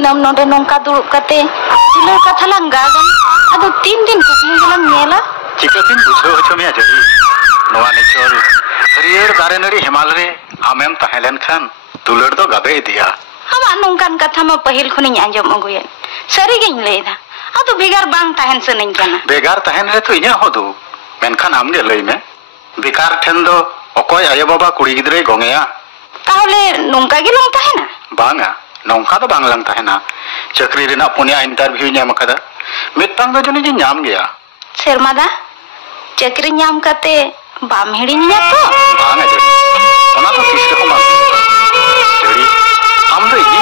dinam node nongka durup kate dular katha lang gagan ado 3 din kukli gelam nyela चिकातीन बुझाव होचो मेया जड़ी नोआ nature हरियर दारे नड़ी हिमालय रे आमेम तहेलेन खान दुलड़ दो गाबे दिया ama nongkan katha ma pahil khoni anjom aguyen sari gein leida ado begar bang tahen sening kana बेगार तहन रे तो इnya होदु मेनखान आमगे लई में बेकार ठेन दो अकोय आयो बाबा कुड़ी गिदरे गोंगेया tahole nongka ge long tahena बांगा नौका तो बांग लंग तहना चक्री रेना पुनिया इंटरव्यू ᱧᱟᱢ akada मितंग दो जनी जी ᱧᱟᱢ गया serma da चक्री ᱧᱟᱢ kate bam hirinya to बांगा जड़ी ओना तो तीस रकम बांग जड़ी आम दो इजी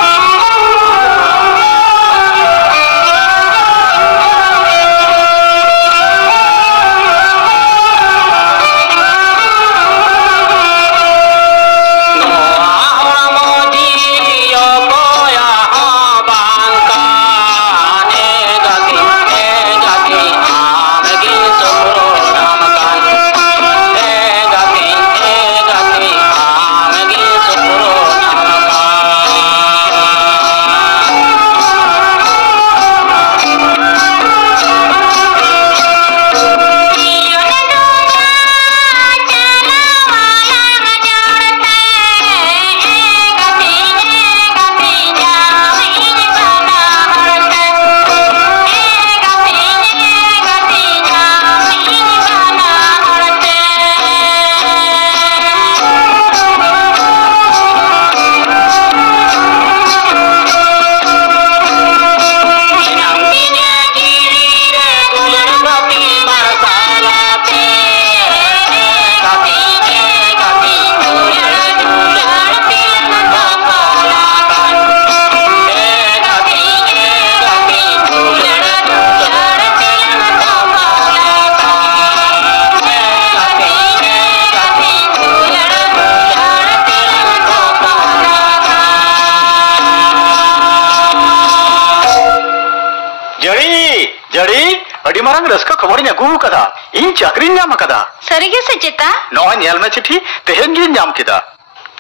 अड़ी मारंग रस्का खबर ᱧᱟᱜᱩ कदा इन चाकरी ᱧᱟᱢ कदा सरी ge se cheta नो ᱧᱮᱞ ᱢᱮ चिट्ठी तेहेन गी ᱧᱟᱢ केदा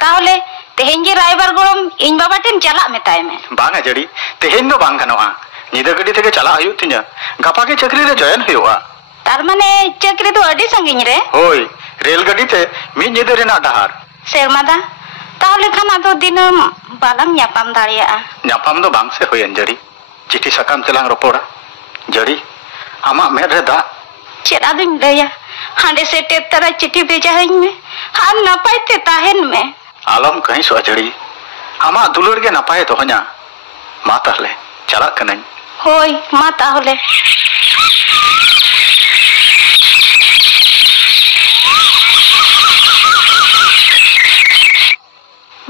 tahole tehen ge raibar gorom इन baba ten chalak metai me बांगा जड़ी तेहेन दो बांग गनोआ निदा गडी तेगे चला आयु तिnya गापा के चक्री रे जॉइन हुआ तार माने चक्री तो अडी संगिन रे होय रेल गडी ते मी निदा रेना डहार serma da tahole khana do dinam balang nyapam daria ᱧᱟᱯᱟᱢ ᱫᱚ ᱵᱟᱝ ᱥᱮ ᱦᱩᱭᱮᱱ ᱡᱟᱹᱲᱤ चिट्ठी सकाम तेलांग रपोड़ा जड़ी आमा मेद रे दा चेद आदुñ लया हांडे से टेप तरा चिट्ठी भेजा हईं में हां नपाय ते ताहेन में आलम कहीं सो जड़ी आमा दुलड़ गे नपाय तो ह냐 मा ताहले चला कनई होय मा ताहले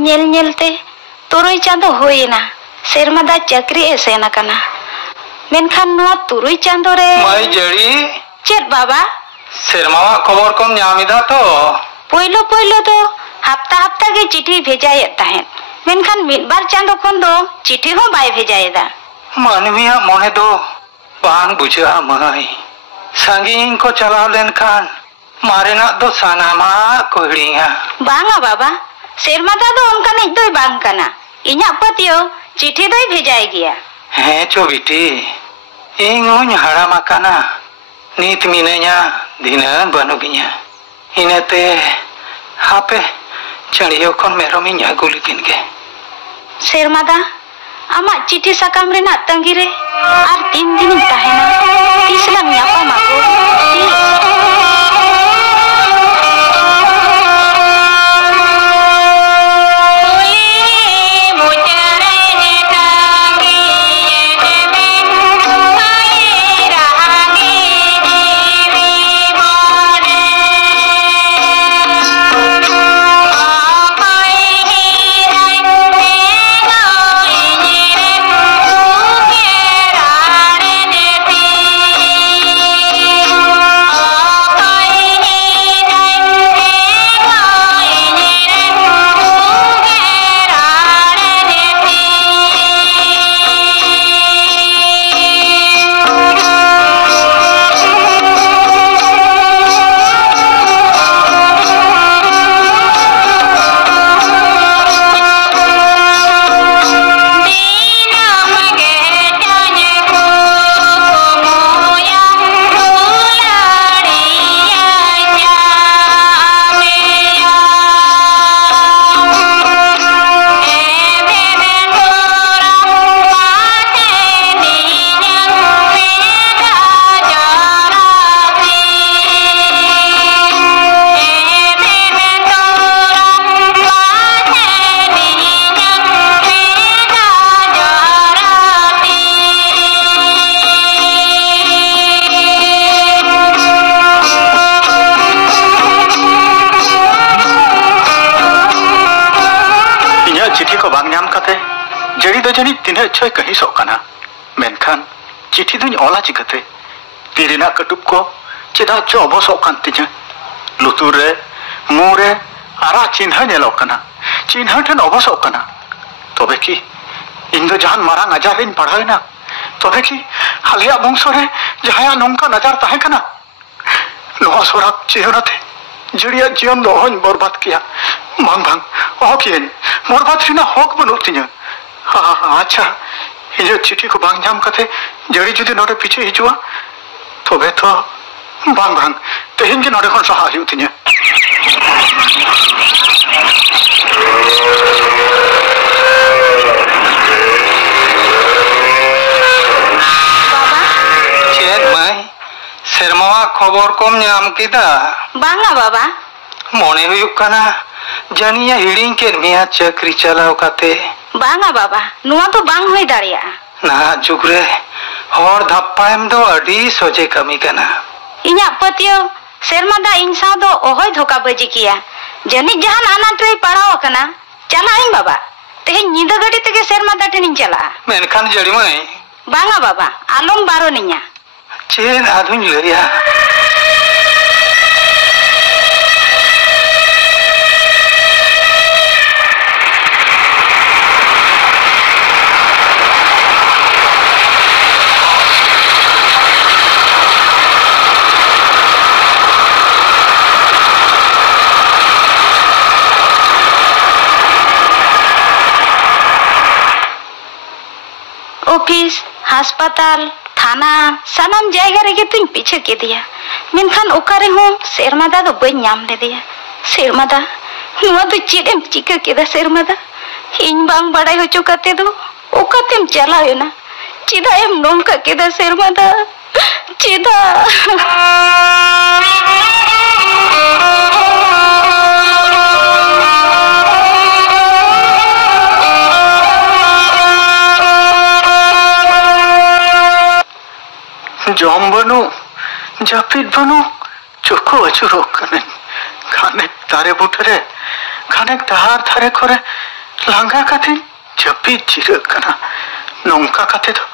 ñel ñel te तुरुई चांदो होइना सेरमा दा चक्री एसेना कना मेनखान नोआ तुरुई चांदो रे माई जड़ी चेत बाबा सेरमा खबर कम ᱧᱟᱢᱤदा तो पोइलो पोइलो तो हफ्ता हफ्ता के चिट्ठी भेजायत ताहेन मेनखान मिदबार चांदो खन दो चिट्ठी हो बाय भेजायदा मानविया मोने दो बांग बुझा माई संगीन को चला लेनखान मारेना दो सानामा कोहड़िया बांगा बाबा सेरमा दा दो उनका नहीं दोई बांग कना इन्या पतियो चिट्ठी दोई भेजाय गया है चो बिटी इंगुन हरामा कना नीत मिनया दिनान बनुगिया इनते हापे चढ़ियो खन मेरोमिन अगुलिकिन गे सेरमा दा आमा चिट्ठी सकाम रेना तंगी रे आर 3 दिन ताहेना तीसला ᱧᱟᱯᱟᱢ माको चिट्ठी को बांग नाम काते जड़ी दो जनी तिने छय कहीं सोकना मेनखान चिट्ठी दुन ओला चिकते तीरिना कटुप को चिदा चो अबसोक कान तिजा लुतुर रे मुंह रे आरा चिन्ह नेलोकना चिन्ह ठन अबसोक काना तबे की इन दो जहान मारांग आजार रिन पढ़ाइना तबे की हालिया बंशो रे जहाया नोंका नजार ताहे कना नोआ सोराक जीवनते जड़िया जीवन दो हन बर्बाद किया बांग बांग ओकिन बर्बाद रिना हक बनुत तिजा अच्छा इजे चिट्ठी को बांग नाम कते जड़ी जुदी नोडे पीछे हिजुआ तबे तो बांग बांग तेहिन के नोडे खन सहा हिउ तिजा सेरमावा खबर कम नाम किदा बांगा बाबा मोने हुयुक कना जानिया हिडिंग के मिया चक्री चलाव काते बांगा बाबा नुआ तो बांग होई दाड़िया ना जुगरे और धप्पाएम दो अडी सोजे कमी कना इन्या पतियो सेरमा दा इंसा दो ओहोय धोखा बजी किया जनी जहान अनाथ रे पड़ाव कना चलाइन बाबा तेहे नींद गड़ी तके सेरमा दा टेनिन चला मेनखान जड़ी मई बांगा बाबा आलम बारो निया चेन आधुन लरिया ऑफिस अस्पताल थाना सानाम जायगा रे तुम पीछे के दिया मेनखान ओकारे हूं सेरमादा दो बई नाम ले दिया सेरमादा नुआ तो चेदेम चिका केदा सेरमादा इन बांग बड़ाई हो चुकाते दो ओकातेम चलावे ना चिदा एम नोंका केदा सेरमादा चिदा जॉम बनु जापित बनु चोखो अचुरो कने खाने तारे बुटरे खाने दहार थारे करे लांगा काते जापित जिर कना नोंका काते तो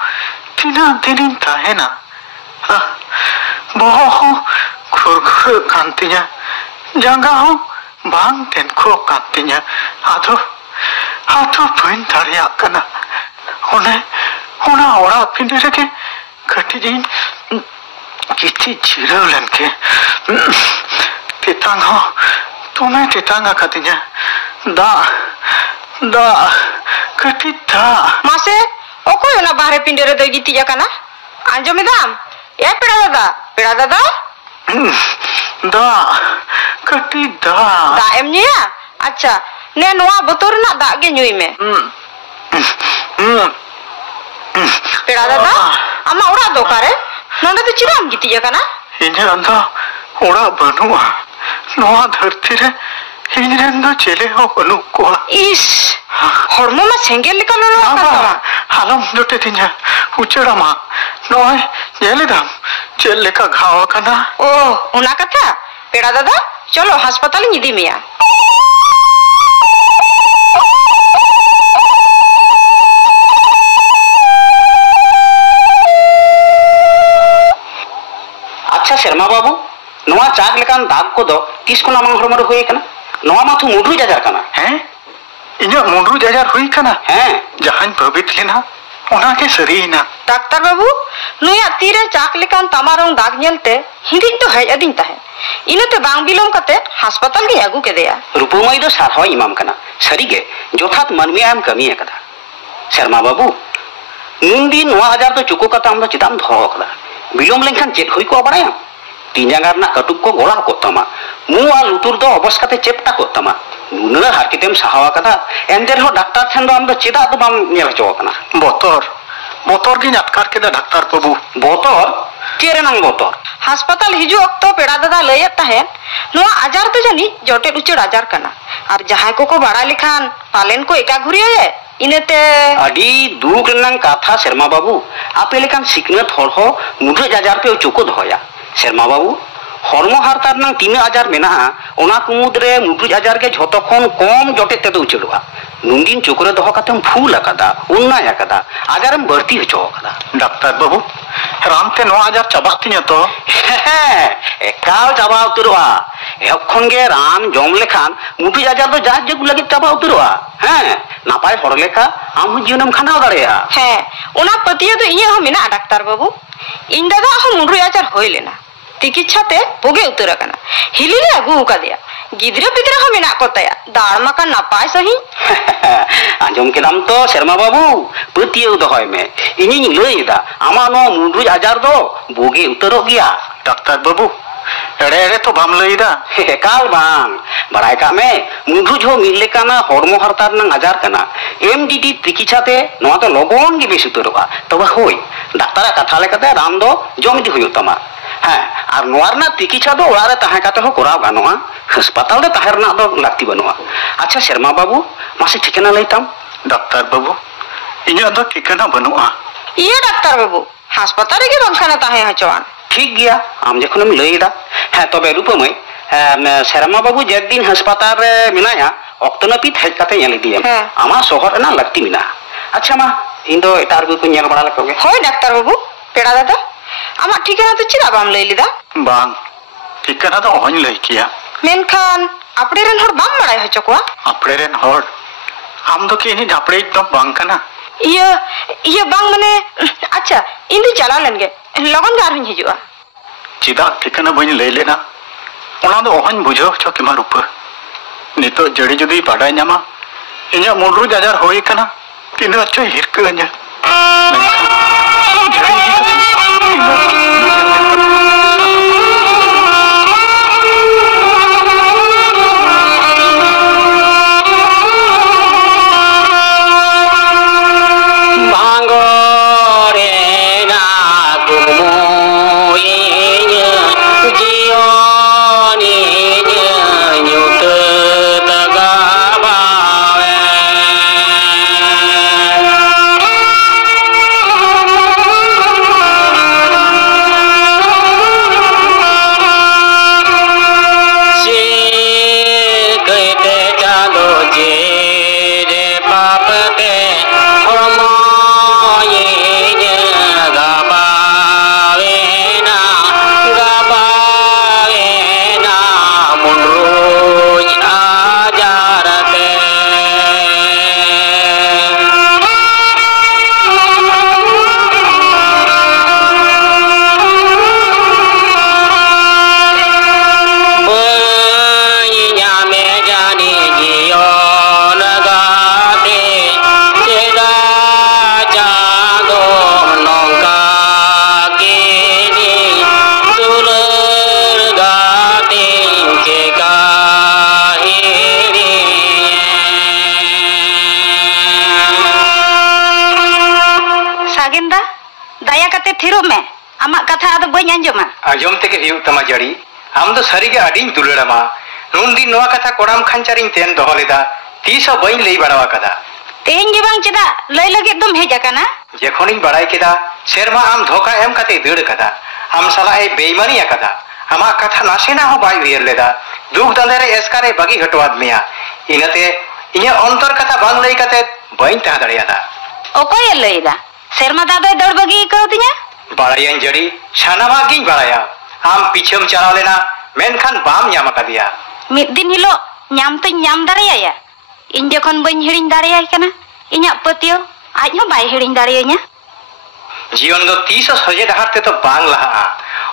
तीना दिनिन ताहेना बहु खुरखुर कांतिया जांगा हो बांग तेनको कांतिया आधो भइन तारिया कना ओने ओना ओरा पिंडे के कटी दिन किसी जिरो लनके तेतांग हो तुम्हें तेतांगा कतिnya दा कटी दा मासे ओको ना बाहरे पिंडे रे दो गिती जाकना आंजो मेदाम ए पेड़ा दादा दा कटी दा एमनिया अच्छा ने नोआ बोतोर ना दा गे नुई में पेड़ा दादा अम्मा उड़ा दो कारे नोंडे तो चिराम गिती जाकना इने अंदा उड़ा बनुआ नोआ धरती रे इने दो चले हो बनु को इस हरमो मा सेंगेल लिका लोलो का हालम जोटे तिnya उचड़ा मा नोय जेले दाम चेल लेका घाव कना ओ उना कथा पेड़ा दादा चलो अस्पताल निदी मिया अच्छा शर्मा बाबू नोआ चाक लेकान दाग को दो किस को नाम हरमर होए कना नोआ माथु मुंडरू जाजार कना हैं इन्या मुंडरू जाजार होई कना हैं जहान भवित लेना ओना के सरीना डॉक्टर बाबू नुया तीरे चाक लेकान तमारों दाग नेलते हिंदी तो है अदिन ताहे इनते बांग बिलोम कते अस्पताल के आगू के देया रूपमई दो सारहो इमाम कना सरीगे जोथात मनमी आम कमी एकदा शर्मा बाबू नुंदी नोआ हजार तो चुको कता हम चिताम धो कदा बिलोम लेखन चेक हुई को बड़ाया तीन जंगा रना कटुक को गोला को तमा मुआ लुतुर दो अबस कते चेपटा को तमा नुना हाकितेम सहावा कदा एंदर हो डॉक्टर ठन दो हम दो चिदा तो बाम नेल चो कना बोतर की नटकार के डॉक्टर बाबू बोतर चेरे नंग बोतर अस्पताल हिजु अक्तो पेड़ा दादा लयत ताहे नुआ आजार तो जानी जोटे उचड़ आजार कना और जहां को बड़ा लिखान पालेन को एका घुरिए इनेते अडी दुख रनंग काथा शर्मा बाबू आपे लेकान सिकनत हर हो मुढे जाजार पे चुको धोया शर्मा बाबू हॉर्मो हारता रनंग तीन आजार मेना ओना कुमुद्रे मुद्रुज आजार के झोतो खन कम जटे तेदो उचड़वा नुंदिन चुकरे दोहो कातेम फूल आकादा उन्नाय आकादा आजारम बढ़ती हचो आकादा डॉक्टर बाबू रामते नो आजार चाबा तिnya तो एकाल चाबा उतरवा एखन गे रान जम लेखान मुद्रुज आजार दो जाज जग लगे चाबा उतरवा नापाय हर लेखा आम जीवनम खानाव दाड़ेया ओना पतिया तो इया हो मेना डाक्टर बाबू इन दादा हो मुद्रुज आजार होय लेना चिकित्साते बोगे उतर कना हिलिले अगु कादिया गिद्रा पिद्रा हो मेना कोताया दाड़मा का नापाय सही आंजम केदाम तो शर्मा बाबू पतियो दोहय में इनिं लइदा आमा नो मुद्रुज आजार दो बोगे उतरो गया डॉक्टर बाबू एड़े एड़े तो बाम लइदा एकाल बांग बड़ाय का में मुद्रुज हो मिलले काना हॉर्मो हरतार नंग आजार कना एमडीडी चिकित्साते नोआ तो लगन गे बेस उतरोआ तबे होय डाक्तारा कथा लेकाते राम दो जम इदि हुयो तमा और नोआरना चिकित्सा दो ओड़ारे ताहे काते हो कराव गानोआ हासपाताल दे ताहे रना दो लाक्ति बनुआ अच्छा शर्मा बाबू मासे ठिकाना लइताम डॉक्टर बाबू इन्या दो ठिकाना बनुआ इया डॉक्टर बाबू हासपाताल रे गे बंखाना ताहे हचवान ठीक गया आम जखनम लइदा तबे रूपमय शर्मा बाबू जेद दिन हासपाताल रे मिनाया अक्तनापित हेज काते नेल इदियम आमा शहर ना लाक्ति मिना अच्छा मा इन दो एटार को नेल बड़ा लकोगे होय डॉक्टर बाबू पेड़ा दादा आमा ठिकाना तो चिदा बाम लई लिदा बांग ठिकाना तो ओहन लई किया मेनखान आपड़े रेन हर बाम बड़ाय हचो कोआ आपड़े रेन हर आम दो के नि आपड़े एकदम बांग कना इया बांग माने अच्छा इंदु चला लनगे लगन गार हन हिजुआ चिदा ठिकाना बइन लई लेना ओना दो ओहन बुझो छ किमा रूप नितो जड़ी जदी बाडाय न्यामा इन्या मुद्रुज आजार होय कना तिना अच्छा हिरकanya थिरो में आमा कथा आदो बई अंजमा आजम तेके हिउ तमा जड़ी आम दो सरीगे आडिन दुलड़ामा नुंदी नोआ कथा कोड़ाम खांचारिन तेन दोहलेदा तीसो बई लई बाड़ावा कदा तेहेन गे बांग चेदा लई लगे एकदम हेज आकाना जेखोनिन बाड़ाय केदा सेरमा आम धोखा एम काते दड़ कदा आम साला ए बेईमानी आकादा आमा कथा नासेना हो बाय उयर लेदा दुख दाले रे एसकारे बागी हटवाद मिया इनाते इnya अंतर कथा बांग लई काते बई ता दाड़ियादा ओकोय लईदा सेरमा दादो दड़ बागी कहतिया बाड़ायन जड़ी सानामा गिन बाड़ाया आम पिछम चलाव लेना मेनखान बाम ᱧᱟᱢ आकादिया मिद दिन हिलो ᱧᱟᱢ तो ᱧᱟᱢ दाड़ियाया इन जखन बई हिड़िन दाड़ियाय कना इnya पतियो आज हो बाय हिड़िन दाड़िया냐 जीवन दो 30 सजे डहारते तो बांग लहा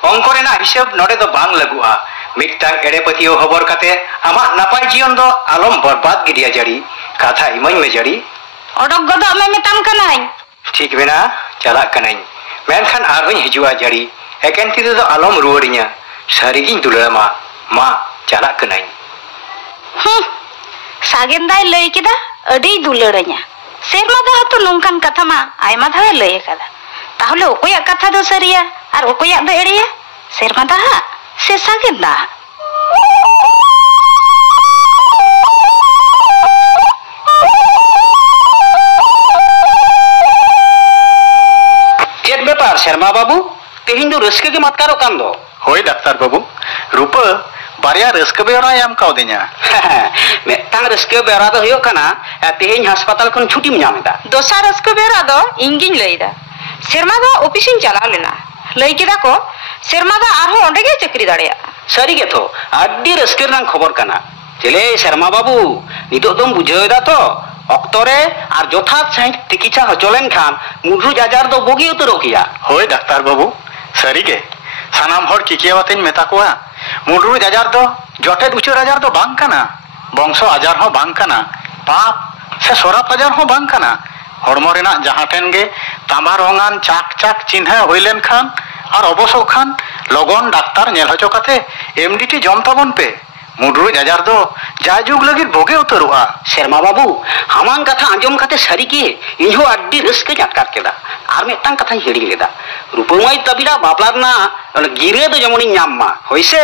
अंकोरेना हिसाब नोडे दो बांग लगुआ मिटटांग एड़े पतियो खबर काते आमा नापाय जीवन दो आलम बर्बाद गिडिया जड़ी कथा इमन में जड़ी ओडक गदो में मेताम कनाय ठीक बेना चला कनाई मेनखान आरहुं हिजुआ जड़ी एकेंती दो आलम रुवड़िया सारिगिन दुलड़ामा मा चला कनाई सागेन दाय लई केदा अडी दुलड़ा냐 सेरमा दा तो नोंकान कथा मा आयमा धावे लई कदा ताहले ओकोया कथा दो सरिया और ओकोया दो एड़िया सेरमा दा से सागेन दा चेत बेपार शर्मा बाबू तेहिन दो रस्के के मातकारो कान दो होय डाक्टर बाबू रूपा बारिया रस्क बेरा एम काउदिnya मेटांग रस्क बेरा दो हुयो कना तेहेñ हास्पाताल खन छुट्टी ᱧᱟᱢᱮᱫᱟ दोसार रस्क बेरा दो इंगिन लैदा सेरमा दा ऑफिसिन चला लेना लई केदा को सेरमा दा आरो ओंडे गे चक्री दाड़िया सारी गे तो आड्डी रस्क रनांग खबर कना चले शर्मा बाबू नितो दम बुझेदा तो अक्तरे आर जोथात साइड चिकित्सा हचोलेन खान मुंड्रुज आजार दो बोगी उतरो किया होय डाक्टर बाबू सारी गे सानाम हर किकियावतेन मेता कोआ मुंड्रुज आजार दो जटेद उचर आजार दो बांग कना बंशो आजार हो बांग कना पाप से सोराप आजार हो बांग कना हड़मो रेना जहां ठेन गे तांबा रंगान चाक चाक चिन्ह होइलेन खान और अबसो खान लगन डाक्तार नेल हचो काते एमडीटी जम ताबन पे मुंड्रुज आजार दो जायजुग लगी बोगे उतरुआ शर्मा बाबू हमांग कथा आंजम काते सारी के इहो अड्डी रस्क अटकार केदा आर मेटांग कथा हिड़ी लेदा रूपमाई तबिरा बापलारना गिरे दो जमनी ᱧᱟᱢ मा होइसे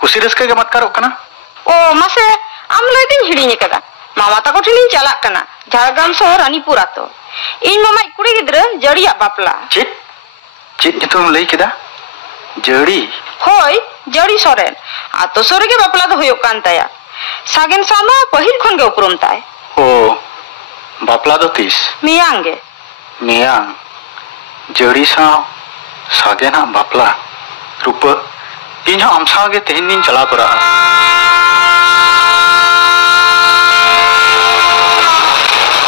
कुसी रस्के के मत करो कना ओ मासे आम लैदिन हिड़िनी कदा मामा ताको ठिलिन चलाक कना झारग्राम शहर रानीपुरा तो इन मामा कुड़ी गिद्रा जड़िया बापला चित चित तुम लई केदा जड़ी होय जड़ी सोरेन आतो सोरे के बापला दो होयो कान ताया सागेन सामा पहिल खन गे उपरम ताय ओ बापला दो 30 मियांगे मियांग जड़ी सा सागेना बापला रूप इन आमसा के तेहन दिन चला तो रहा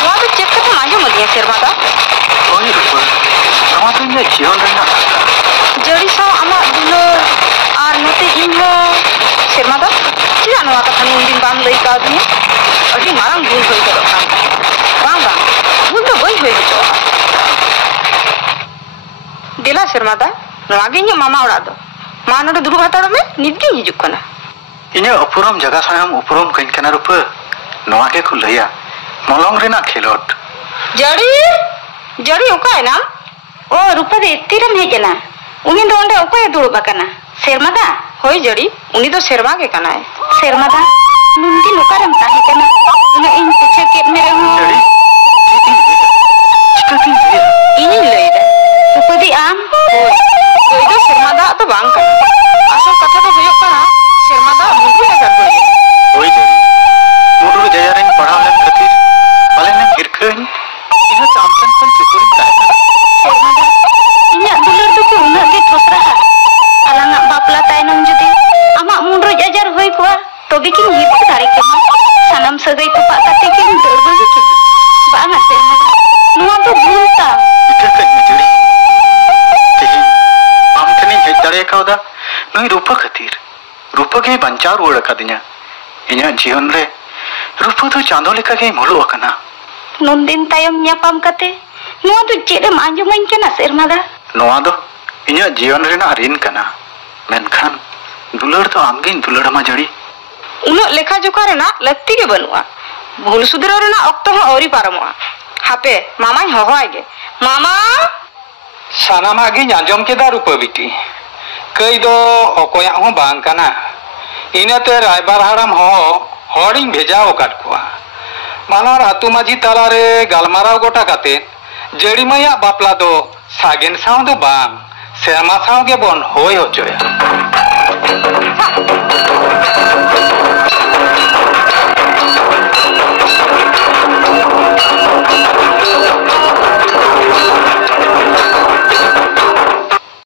वहाँ तो चेक करते मांझो मदिया शेरमा दा ओए रूप नवा तो ये जीवन रहना जड़ी सा आमा दुलो आर नते इन हो शेरमा दा चिदा नवा ता खानी उन दिन बाम लई का आदमी अभी मारंग भूल होई करो बांग बांग भूल तो बई होई बचो दिला शेरमा दा नवागे इन मामा उड़ा दो मा नोडे दुरु हाताड़ में निदगी हिजुक कना इने उपरम जगह सायम उपरम कइन कना रूप नवा के को लैया मलंग रेना खेलोट जड़ी जड़ी ओका है ना ओ रूपा दे तीरम हे केना उनी दो ओंडे ओका दुरुबा कना शेरमा दा होय जड़ी उनी तो शेरमा के कना है शेरमा दा नुंदी लोकारम ताहे कना इने इन पीछे के मेरे हूं जड़ी चिकती है इनी लैदा रूपा दी आम होय कोई दो शेरमा दा तो बांग कना असल कथा तो होयो कना शेरमा दा मुंडू ने कर बोले होय जड़ी मुंडू जयरन पढ़ावन खातिर पाले ने हिरखन इना चामचन कोन चुकुरिन ताहे शेरमा दा इना दुलर दो के उना गे ठोसरा आलांगा बापला तायनम जुदी आमा मुंडू जजार होय कोआ तोबे किन हिप दारे केमा सानाम सगई तो पाकाते किन दरबगी के बांगा शेरमा दा नुआ तो भूलता इटा कई जड़ी तेहन आम तनी हेज दाड़े कावदा नई रूपा खातिर रूपा के बंचार ओड़ कादिना इना जीवन रे रूपा तो चांदो लेका के मुलु अकना नुन दिन तायम न्यापाम कते नुआ तो चेडम आंजमाइन केना शेरमा दा नोआ दो इना जीवन रेना रिन कना मेनखान दुलड़ तो आमगिन दुलड़ मा जड़ी उनो लेखा जोखा रेना लक्ति के बनुआ भूल सुधरा रेना अक्तो हो औरी पारमोआ हापे मामाई होहोआगे मामा सानामा गी आंजम केदा रूपा बिटी कई दो अकोया हो बांग कना इनाते रायबार हाराम हो हॉडिंग भेजाओ काट कोआ मानार आतु माझी ताला रे गालमाराव गोटा काते जड़ी माया बापला दो सागेन साव दो बांग शेरमा साव के बन होय होचोया